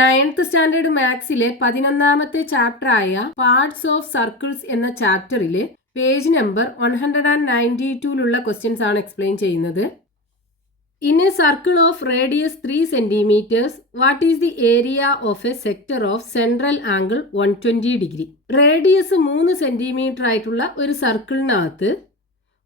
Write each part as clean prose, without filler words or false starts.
9th standard മാത്സിലെ 11ാമത്തെ ചാപ്റ്ററായ പാർട്സ് ഓഫ് സർക്കിൾസ് എന്ന ചാപ്റ്ററിലെ പേജ് നമ്പർ 192ലുള്ള ക്വസ്റ്റ്യൻസ് ആണ് എക്സ്പ്ലെയിൻ ചെയ്യുന്നത്. In a circle of radius 3 centimetres what is the area of a sector of central angle 120 degree. Radius 3 centimetre ആയിട്ടുള്ള ഒരു സർക്കിളിനകത്ത്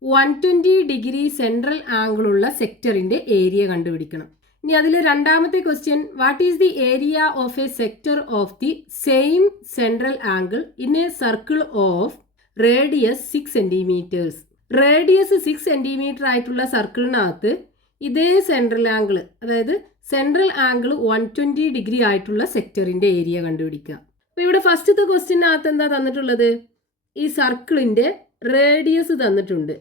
120 ഡിഗ്രി സെൻട്രൽ ആംഗിൾ ഉള്ള സെക്ടറിന്റെ ഏരിയ കണ്ടുപിടിക്കണം. ഇനി അതിൽ രണ്ടാമത്തെ question, what is the area of a sector of the same central angle in a circle of radius 6 centimetres. Radius 6 centimetre ആയിട്ടുള്ള സർക്കിളിനകത്ത് ഇതേ central angle, അതായത് സെൻട്രൽ ആംഗിൾ 120 ഡിഗ്രി ആയിട്ടുള്ള സെക്ടറിന്റെ ഏരിയ കണ്ടുപിടിക്കുക. അപ്പോൾ ഇവിടെ ഫസ്റ്റത്തെ ക്വസ്റ്റ്യനകത്ത് എന്താ തന്നിട്ടുള്ളത്? ഈ സർക്കിളിന്റെ റേഡിയസ് തന്നിട്ടുണ്ട്.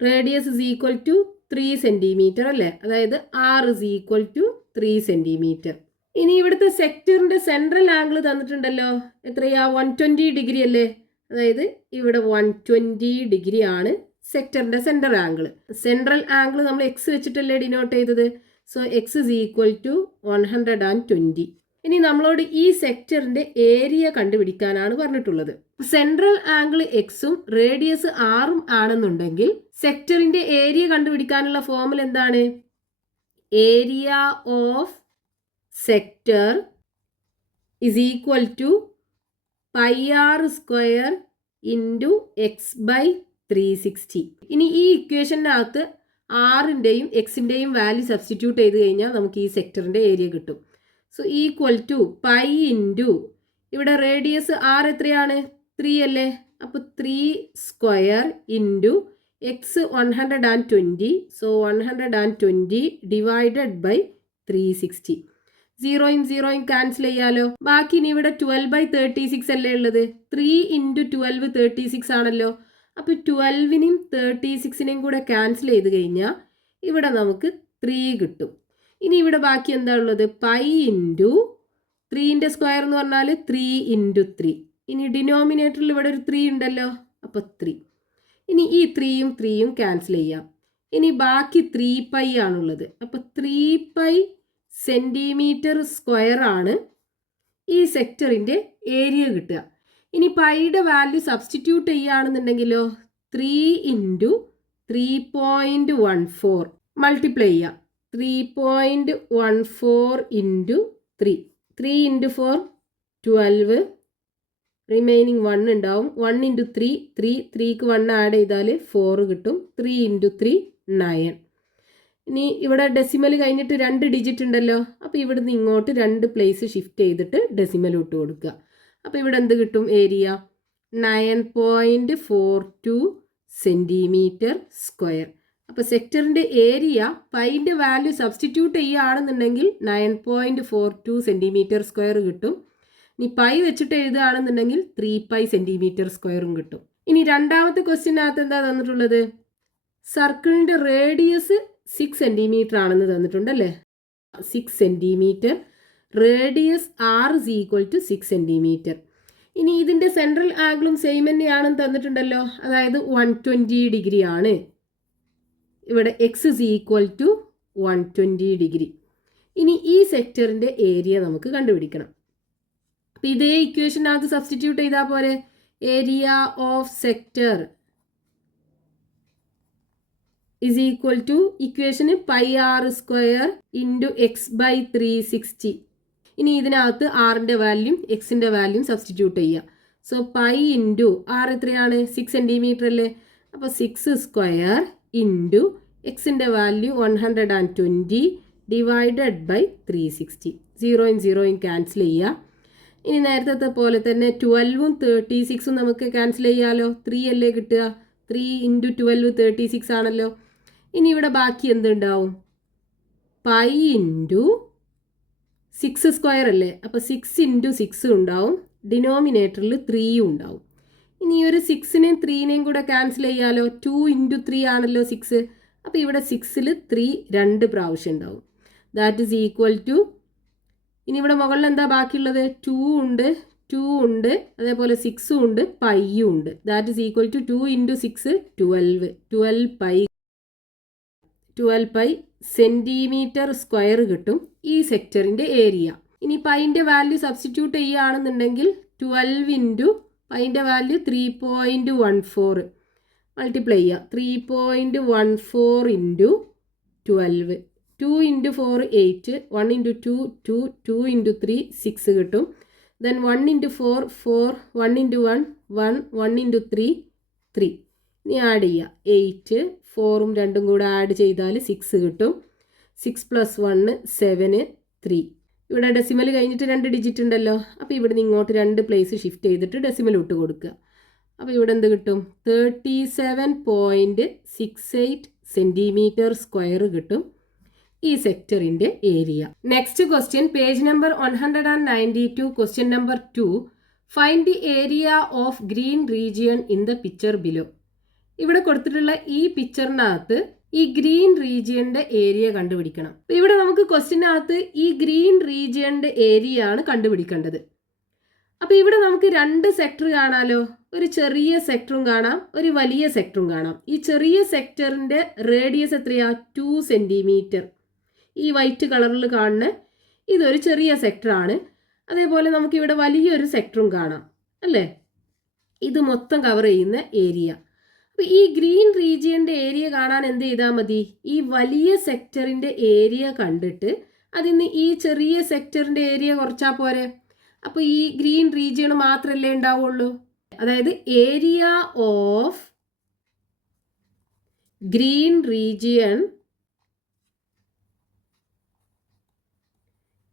Radius is equal to 3 centimetre അല്ലേ, അതായത് R is equal to 3 centimetre. ഇനി ഇവിടുത്തെ സെക്ടറിന്റെ സെൻട്രൽ ആംഗിൾ തന്നിട്ടുണ്ടല്ലോ, എത്രയാ? 120 ഡിഗ്രി അല്ലേ, അതായത് ഇവിടെ 120 ഡിഗ്രി ആണ് സെക്ടറിന്റെ സെൻട്രൽ ആംഗിൾ. സെൻട്രൽ ആംഗിൾ നമ്മൾ എക്സ് വെച്ചിട്ടല്ലേ ഡിനോട്ട് ചെയ്തത്. So x is equal to 120. ഇനി നമ്മളോട് ഈ സെക്ടറിന്റെ ഏരിയ കണ്ടുപിടിക്കാനാണ് പറഞ്ഞിട്ടുള്ളത്. സെൻട്രൽ ആംഗിൾ എക്സും റേഡിയസ് ആറും ആണെന്നുണ്ടെങ്കിൽ സെക്ടറിന്റെ ഏരിയ കണ്ടുപിടിക്കാനുള്ള ഫോർമുല എന്താണ്? Area of sector is equal to pi R square into x by 360. ഇനി ഈ ഇക്വേഷനകത്ത് ആറിൻ്റെയും എക്സിൻ്റെയും വാല്യൂ സബ്സ്റ്റിറ്റ്യൂട്ട് ചെയ്ത് കഴിഞ്ഞാൽ നമുക്ക് ഈ സെക്ടറിന്റെ ഏരിയ കിട്ടും. So equal to pi into, ഇവിടെ റേഡിയസ് ആർ എത്രയാണ്? 3 അല്ലേ, അപ്പോൾ 3 square into x 120. So 120 divided by 360. 0യും 0യും ക്യാൻസൽ ചെയ്യാലോ. ബാക്കി ഇനി ഇവിടെ 12/36 അല്ലേ ഉള്ളത്. 3 ഇൻറ്റു 12 36 ആണല്ലോ. അപ്പോൾ 12നെയും 36നെയും കൂടെ ക്യാൻസൽ ചെയ്ത് കഴിഞ്ഞാൽ ഇവിടെ നമുക്ക് 3 കിട്ടും. ഇനി ഇവിടെ ബാക്കി എന്താ ഉള്ളത്? പൈ ഇൻറ്റു 3ൻ്റെ സ്ക്വയർ എന്ന് പറഞ്ഞാൽ 3 ഇൻറ്റു 3. ഇനി ഡിനോമിനേറ്ററിൽ ഇവിടെ ഒരു 3 ഉണ്ടല്ലോ, അപ്പോൾ 3. ഇനി ഈ 3യും 3യും ക്യാൻസൽ ചെയ്യാം. ഇനി ബാക്കി 3 പൈ ആണുള്ളത്. അപ്പോൾ 3 പൈ സെൻറ്റിമീറ്റർ സ്ക്വയർ ആണ് ഈ സെക്ടറിൻ്റെ ഏരിയ കിട്ടുക. ഇനി പൈയുടെ വാല്യൂ സബ്സ്റ്റിറ്റ്യൂട്ട് ചെയ്യുകയാണെന്നുണ്ടെങ്കിലോ 3 ഇൻറ്റു 3.14 മൾട്ടിപ്ലൈ ചെയ്യാം. 3.14 ഇൻറ്റു 3. 3 ഇൻറ്റു 4 12, റിമൈനിങ് 1 ഉണ്ടാവും. 1 ഇൻറ്റു 3 3ക്ക് 1 ആഡ് ചെയ്താൽ 4 കിട്ടും. 3 ഇൻറ്റു 3 9. ഇനി ഇവിടെ ഡെസിമൽ കഴിഞ്ഞിട്ട് 2 ഡിജിറ്റ് ഉണ്ടല്ലോ, അപ്പോൾ ഇവിടുന്ന് ഇങ്ങോട്ട് 2 പ്ലേസ് ഷിഫ്റ്റ് ചെയ്തിട്ട് ഡെസിമൽ ഇട്ട് കൊടുക്കുക. അപ്പോൾ ഇവിടെ എന്ത് കിട്ടും? Area 9.42 centimetre square. അപ്പോൾ സെക്ടറിൻ്റെ ഏരിയ പൈൻ്റെ വാല്യൂ സബ്സ്റ്റിറ്റ്യൂട്ട് ചെയ്യുകയാണെന്നുണ്ടെങ്കിൽ 9.42 സെൻറ്റിമീറ്റർ സ്ക്വയർ കിട്ടും. ഇനി പൈ വെച്ചിട്ട് എഴുതുകയാണെന്നുണ്ടെങ്കിൽ 3 പൈ സെൻറ്റിമീറ്റർ സ്ക്വയറും കിട്ടും. ഇനി രണ്ടാമത്തെ ക്വസ്റ്റ്യനകത്ത് എന്താ തന്നിട്ടുള്ളത്? സർക്കിളിൻ്റെ റേഡിയസ് 6 സെൻറ്റിമീറ്റർ ആണെന്ന് തന്നിട്ടുണ്ടല്ലേ. 6 centimetre, radius R is equal to 6 centimetre. ഇനി ഇതിൻ്റെ സെൻട്രൽ ആംഗിളും സെയിം തന്നെയാണെന്ന് തന്നിട്ടുണ്ടല്ലോ, അതായത് 120 ഡിഗ്രി ആണ്. ഇവിടെ x is equal to 120 degree. ഇനി ഈ സെക്ടറിൻ്റെ ഏരിയ നമുക്ക് കണ്ടുപിടിക്കണം. അപ്പം ഇതേ ഇക്വേഷനകത്ത് സബ്സ്റ്റിറ്റ്യൂട്ട് ചെയ്താൽ പോരെ. Area of sector is equal to equation pi R square into x by 360. ഇനി ഇതിനകത്ത് ആറിൻ്റെ വാല്യൂം എക്സിൻ്റെ വാല്യൂം സബ്സ്റ്റിറ്റ്യൂട്ട് ചെയ്യുക. സോ പൈ ഇൻറ്റു ആർ എത്രയാണ്? 6 സെൻറ്റിമീറ്റർ അല്ലേ, അപ്പോൾ 6 സ്ക്വയർ ഇൻറ്റു എക്സിൻ്റെ വാല്യൂ 120 ഡിവൈഡഡ് ബൈ 360. 0യും 0യും ക്യാൻസൽ ചെയ്യുക. ഇനി നേരത്തെ പോലെ തന്നെ 12ഉം 36ഉം നമുക്ക് ക്യാൻസൽ ചെയ്യാമല്ലോ. 3 അല്ലേ കിട്ടുക. 3 ഇൻറ്റു 12 36 ആണല്ലോ. ഇനി ഇവിടെ ബാക്കി എന്തുണ്ടാവും? പൈ ഇൻറ്റു 6 സ്ക്വയർ അല്ലേ, അപ്പോൾ 6 ഇൻറ്റു 6 ഉണ്ടാവും. ഡിനോമിനേറ്ററിൽ 3യും ഉണ്ടാവും. ഇനി ഒരു 6നെയും 3നെയും കൂടെ ക്യാൻസൽ ചെയ്യാമല്ലോ. 2 ഇൻറ്റു 3 ആണല്ലോ 6. അപ്പോൾ ഇവിടെ 6ൽ 3 2 പ്രാവശ്യം ഉണ്ടാവും. ദാറ്റ് ഈസ് ഈക്വൽ ടു, ഇനി ഇവിടെ മുകളിൽ എന്താ ബാക്കിയുള്ളത്? 2 ഉണ്ട്, 2 ഉണ്ട്, അതേപോലെ 6ഉം ഉണ്ട്, പൈയും ഉണ്ട്. That is equal to 2 into 6 12 pi 12 pi centimetre square കിട്ടും ഈ സെക്ടറിൻ്റെ ഏരിയ. ഇനി പൈൻ്റെ വാല്യൂ സബ്സ്റ്റിറ്റ്യൂട്ട് ചെയ്യുകയാണെന്നുണ്ടെങ്കിൽ 12 ഇൻറ്റു പൈൻ്റെ വാല്യൂ 3.14 മൾട്ടിപ്ലൈ ചെയ്യുക. 3.14 ഇൻറ്റു 12. 2 ഇൻറ്റു 4 8, 1 ഇൻറ്റു 2 2, 2 ഇൻറ്റു 3 6 കിട്ടും. Then 1 into 4 4, 1 into 1 1, 1 into 3 3. ഇനി ആഡ് ചെയ്യുക. 8 4ഉം 2ഉം കൂടെ ആഡ് ചെയ്താൽ 6 കിട്ടും. 6 + 1 7 3. ഇവിടെ ഡെസിമൽ കഴിഞ്ഞിട്ട് 2 ഡിജിറ്റ് ഉണ്ടല്ലോ. അപ്പോൾ ഇവിടെ നിന്ന് ഇങ്ങോട്ട് 2 പ്ലേസ് ഷിഫ്റ്റ് ചെയ്തിട്ട് ഡെസിമൽ ഇട്ട് കൊടുക്കുക. അപ്പോൾ ഇവിടെ എന്ത് കിട്ടും? 37.68 സെൻറ്റിമീറ്റർ സ്ക്വയർ കിട്ടും ഈ സെക്ടറിൻ്റെ area. Next question page number 192, question number 2. Find the area of green region in the picture below. ഇവിടെ കൊടുത്തിട്ടുള്ള ഈ പിക്ചറിനകത്ത് ഈ ഗ്രീൻ റീജിയന്റെ ഏരിയ കണ്ടുപിടിക്കണം. ഇവിടെ നമുക്ക് ക്വസ്റ്റ്യനകത്ത് ഈ ഗ്രീൻ റീജിയന്റെ ഏരിയ ആണ് കണ്ടുപിടിക്കേണ്ടത്. അപ്പോൾ ഇവിടെ നമുക്ക് 2 സെക്ടർ കാണാലോ. ഒരു ചെറിയ സെക്ടറും കാണാം, ഒരു വലിയ സെക്ടറും കാണാം. ഈ ചെറിയ സെക്ടറിന്റെ റേഡിയസ് എത്രയാ? 2 സെൻറ്റിമീറ്റർ. ഈ വൈറ്റ് കളറിൽ കാണുന്ന ഇതൊരു ചെറിയ സെക്ടറാണ്. അതേപോലെ നമുക്കിവിടെ വലിയൊരു സെക്ടറും കാണാം അല്ലേ. ഇത് മൊത്തം കവർ ചെയ്യുന്ന ഏരിയ. അപ്പോൾ ഈ ഗ്രീൻ റീജിയൻ്റെ ഏരിയ കാണാൻ എന്ത് ചെയ്താൽ മതി? ഈ വലിയ സെക്ടറിൻ്റെ ഏരിയ കണ്ടിട്ട് അതിന് ഈ ചെറിയ സെക്ടറിൻ്റെ ഏരിയ കുറച്ചാൽ പോരെ. അപ്പോൾ ഈ ഗ്രീൻ റീജിയൺ മാത്രമല്ലേ ഉണ്ടാവുള്ളൂ. അതായത് area of green region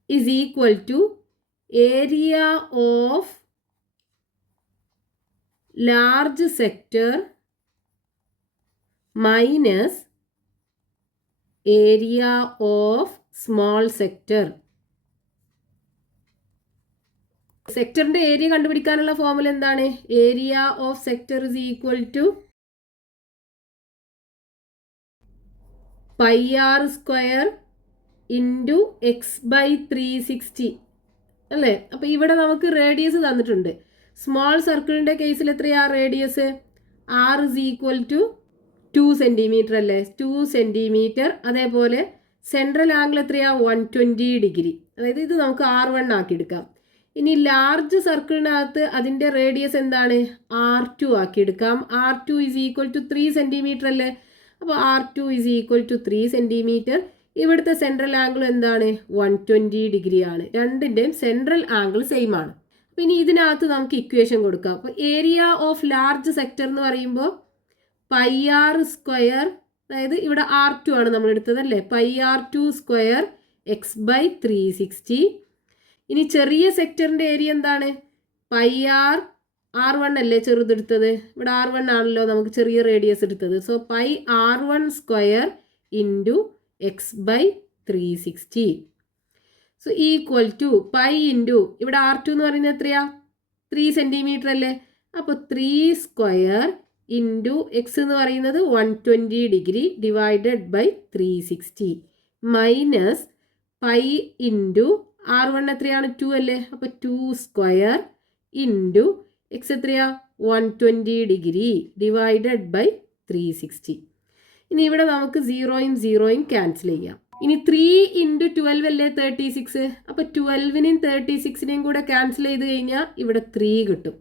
is equal to area of large sector minus area of small sector. സെക്ടറിന്റെ ഏരിയ കണ്ടുപിടിക്കാനുള്ള ഫോർമുല എന്താണ്? Area of sector is equal to pi R square into x/360 അല്ലേ. അപ്പോൾ ഇവിടെ നമുക്ക് റേഡിയസ് തന്നിട്ടുണ്ട്. സ്മോൾ സർക്കിളിൻ്റെ കേസിൽ എത്രയാ radius? r is equal to 2 centimetre അല്ലേ. 2 സെൻറ്റിമീറ്റർ. അതേപോലെ സെൻട്രൽ ആംഗിൾ എത്രയാ? 120 ഡിഗ്രി. അതായത് ഇത് നമുക്ക് R1 ആക്കി എടുക്കാം. ഇനി ലാർജ് സർക്കിളിനകത്ത് അതിൻ്റെ റേഡിയസ് എന്താണ്? R2 ആക്കി എടുക്കാം. R2 is equal to 3 centimetre അല്ലേ. അപ്പോൾ R2 is equal to 3 centimetre. ഇവിടുത്തെ സെൻട്രൽ ആംഗിൾ എന്താണ്? 120 ഡിഗ്രി ആണ്. രണ്ടിൻ്റെയും സെൻട്രൽ ആംഗിൾ സെയിം ആണ്. അപ്പോൾ ഇനി ഇതിനകത്ത് നമുക്ക് ഇക്വേഷൻ കൊടുക്കാം. അപ്പോൾ ഏരിയ ഓഫ് ലാർജ് സെക്ടർ എന്ന് പറയുമ്പോൾ പൈ ആർ സ്ക്വയർ, അതായത് ഇവിടെ R2 ആണ് നമ്മൾ എടുത്തത് അല്ലേ. Pi R2 square x/360. ഇനി ചെറിയ സെക്ടറിൻ്റെ ഏരിയ എന്താണ്? പൈ R1 അല്ലേ ചെറുതെടുത്തത്. ഇവിടെ R1 ആണല്ലോ നമുക്ക് ചെറിയ റേഡിയസ് എടുത്തത്. So pi R1 square into x/360. So equal to pi into ഇവിടെ R2 എന്ന് പറയുന്നത് എത്രയാ? 3 സെൻറ്റിമീറ്റർ അല്ലേ. അപ്പോൾ 3 സ്ക്വയർ ഇൻറ്റു എക്സ് എന്ന് പറയുന്നത് 120 degree divided by 360 minus pi into R1 എത്രയാണ്? 2 അല്ലേ. അപ്പോൾ 2 സ്ക്വയർ ഇൻറ്റു എക്സ് എത്രയാ? 120 ഡിഗ്രി ഡിവൈഡഡ് ബൈ 360. ഇനി ഇവിടെ നമുക്ക് 0യും 0യും ക്യാൻസൽ ചെയ്യാം. ഇനി 3 ഇൻറ്റു 12 അല്ലേ 36. അപ്പോൾ 12നെയും 36നെയും കൂടെ ക്യാൻസൽ ചെയ്ത് കഴിഞ്ഞാൽ ഇവിടെ 3 കിട്ടും.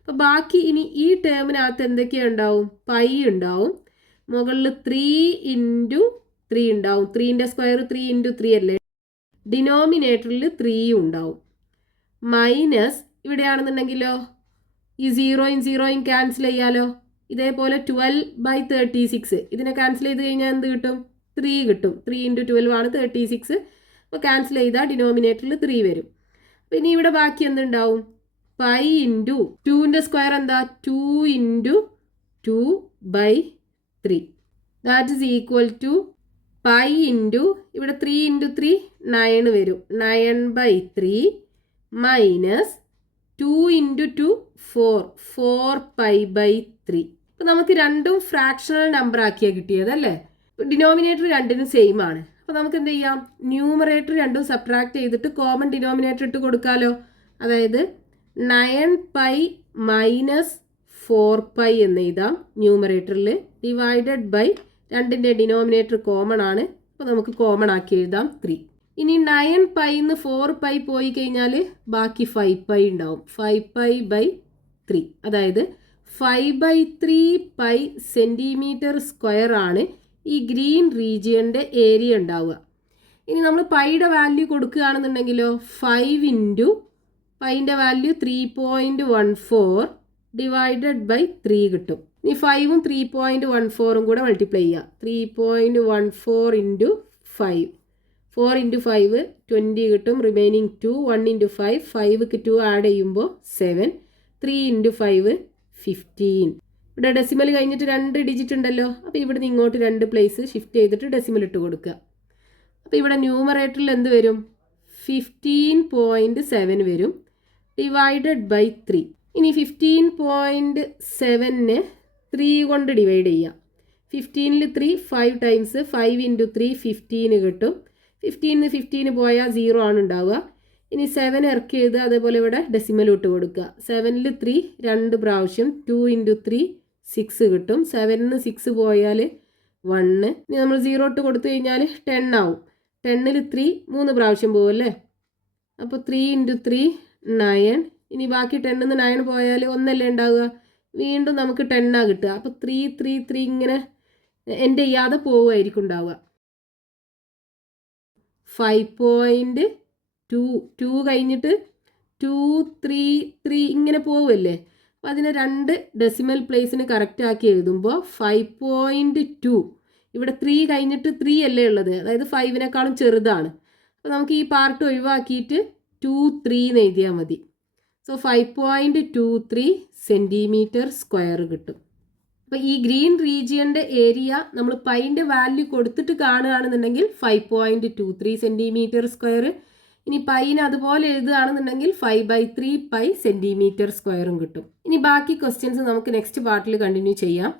അപ്പോൾ ബാക്കി ഇനി ഈ ടേമിനകത്ത് എന്തൊക്കെയാണ് ഉണ്ടാവും? പൈ ഉണ്ടാവും. മുകളിൽ 3 ഇൻറ്റു 3 ഉണ്ടാവും. 3ൻ്റെ സ്ക്വയർ 3 ഇൻറ്റു 3 അല്ലേ. ഡിനോമിനേറ്ററിൽ 3 ഉണ്ടാവും. മൈനസ് ഇവിടെയാണെന്നുണ്ടെങ്കിലോ ഈ 0യും 0യും ക്യാൻസൽ ചെയ്യാലോ. ഇതേപോലെ 12/36 ഇതിനെ ക്യാൻസൽ ചെയ്ത് കഴിഞ്ഞാൽ എന്ത് കിട്ടും? 3 കിട്ടും. 3 ഇൻറ്റു 12 ആണ് 36. അപ്പോൾ ക്യാൻസൽ ചെയ്താൽ ഡിനോമിനേറ്ററിൽ 3 വരും. അപ്പോൾ ഇനി ഇവിടെ ബാക്കി എന്തുണ്ടാവും? പൈ ഇൻറ്റു 2ൻ്റെ സ്ക്വയർ എന്താ? 2 into 2/3 that is equal to pi into ഇവിടെ 3 ഇൻറ്റു 3 9 വരും. 9/3 മൈനസ് 2 ഇൻറ്റു 2 4 4π/3. അപ്പോൾ നമുക്ക് രണ്ടും ഫ്രാക്ഷണൽ നമ്പർ ആക്കിയാൽ കിട്ടിയത് അല്ലേ. ഡിനോമിനേറ്റർ രണ്ടിനും സെയിം ആണ്. അപ്പോൾ നമുക്ക് എന്ത് ചെയ്യാം? ന്യൂമറേറ്റർ രണ്ടും സബ്ട്രാക്ട് ചെയ്തിട്ട് കോമൺ ഡിനോമിനേറ്റർ ഇട്ട് കൊടുക്കാമല്ലോ. അതായത് 9π മൈനസ് 4π എന്ന് എഴുതാം ന്യൂമറേറ്ററിൽ ഡിവൈഡഡ് ബൈ രണ്ടിൻ്റെ ഡിനോമിനേറ്റർ കോമൺ ആണ്. അപ്പോൾ നമുക്ക് കോമൺ ആക്കി എഴുതാം 3. ഇനി 9 പൈന്ന് 4 പൈ പോയി കഴിഞ്ഞാൽ ബാക്കി 5 പൈ ഉണ്ടാവും. 5 പൈ ബൈ 3, അതായത് 5/3 പൈ സെൻറ്റിമീറ്റർ സ്ക്വയർ ആണ് ഈ ഗ്രീൻ റീജിയൻ്റെ ഏരിയ ഉണ്ടാവുക. ഇനി നമ്മൾ പൈയുടെ വാല്യൂ കൊടുക്കുകയാണെന്നുണ്ടെങ്കിലോ 5 ഇൻറ്റു പൈൻ്റെ വാല്യൂ 3.14 ഡിവൈഡഡ് ബൈ 3 കിട്ടും. ഇനി 5ഉം 3.14ഉം കൂടെ മൾട്ടിപ്ലൈ ചെയ്യുക. 3.14 ഇൻറ്റു 5, 4 ഇൻറ്റു 5 20 കിട്ടും. റിമൈനിങ് 2, 1 ഇൻറ്റു 5, 5ക്ക് 2 ആഡ് ചെയ്യുമ്പോൾ 7, 3 ഇൻറ്റു 5 15. ഇവിടെ ഡെസിമൽ കഴിഞ്ഞിട്ട് 2 ഡിജിറ്റ് ഉണ്ടല്ലോ. അപ്പോൾ ഇവിടുന്ന് ഇങ്ങോട്ട് 2 പ്ലേസ് ഷിഫ്റ്റ് ചെയ്തിട്ട് ഡെസിമൽ ഇട്ട് കൊടുക്കുക. അപ്പോൾ ഇവിടെ ന്യൂമറേറ്ററിൽ എന്ത് വരും? 15.7 വരും ഡിവൈഡഡ് ബൈ 3. ഇനി 15.7നെ 3 കൊണ്ട് ഡിവൈഡ് ചെയ്യുക. 15ൽ 3 5 ടൈംസ് 5 ഇൻറ്റു 3 15 കിട്ടും. 15 15 പോയാൽ 0 ആണ് ഉണ്ടാവുക. ഇനി 7 ഇറക്കി എഴുതുക. അതേപോലെ ഇവിടെ ഡെസിമൽ ഇട്ട് കൊടുക്കുക. 7ൽ 3 2 പ്രാവശ്യം 2 ഇൻറ്റു 3 6 കിട്ടും. 7ന് 6 പോയാൽ 1. ഇനി നമ്മൾ 0 ഇട്ട് കൊടുത്തു കഴിഞ്ഞാൽ 10 ആവും. 10ൽ 3 3 പ്രാവശ്യം പോകും അല്ലേ. അപ്പോൾ 3 ഇൻറ്റു 3 9. ഇനി ബാക്കി 10ന്ന് 9 പോയാൽ 1 അല്ലേ ഉണ്ടാവുക. വീണ്ടും നമുക്ക് 10 ആ കിട്ടുക. അപ്പോൾ 3 3 3 ഇങ്ങനെ എൻ്റെ ചെയ്യാതെ പോവുമായിരിക്കും ഉണ്ടാവുക. 5.2 കഴിഞ്ഞിട്ട് 2 3 3 ഇങ്ങനെ പോവുമല്ലേ. അപ്പോൾ അതിനെ 2 ഡെസിമൽ പ്ലേസിന് കറക്റ്റ് ആക്കി എഴുതുമ്പോൾ 5.2. ഇവിടെ 3 കഴിഞ്ഞിട്ട് 3 അല്ലേ ഉള്ളത്, അതായത് 5നേക്കാളും ചെറുതാണ്. അപ്പോൾ നമുക്ക് ഈ പാർട്ട് ഒഴിവാക്കിയിട്ട് 2 3 എന്ന് എഴുതിയാൽ മതി. സോ 5.23 സെൻറ്റിമീറ്റർ സ്ക്വയർ കിട്ടും. അപ്പോൾ ഈ ഗ്രീൻ റീജിയൻ്റെ ഏരിയ നമ്മൾ പൈൻ്റെ വാല്യൂ കൊടുത്തിട്ട് കാണുകയാണെന്നുണ്ടെങ്കിൽ 5.23 സെൻറ്റിമീറ്റർ സ്ക്വയർ. ഇനി പൈന് അതുപോലെ എഴുതുകയാണെന്നുണ്ടെങ്കിൽ 5/3 പൈ സെൻറ്റിമീറ്റർ സ്ക്വയറും കിട്ടും. ഇനി ബാക്കി ക്വസ്റ്റ്യൻസ് നമുക്ക് നെക്സ്റ്റ് പാർട്ടിൽ കണ്ടിന്യൂ ചെയ്യാം.